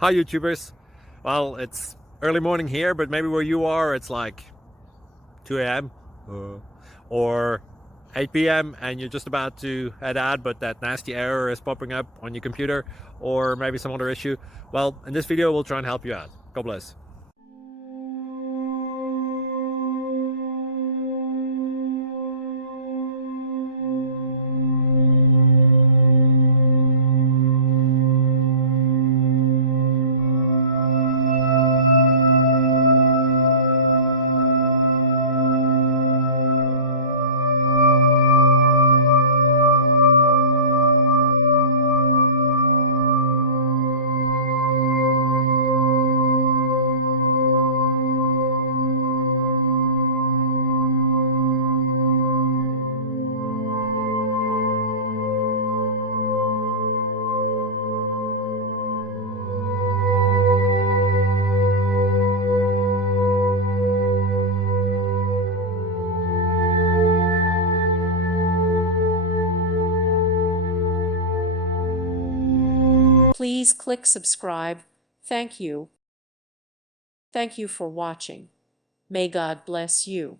Hi YouTubers. Well, it's early morning here, but maybe where you are it's like 2 a.m. or 8 p.m. and you're just about to head out, but that nasty error is popping up on your computer, or maybe some other issue. Well, in this video we'll try and help you out. God bless. Please click subscribe. Thank you. Thank you for watching. May God bless you.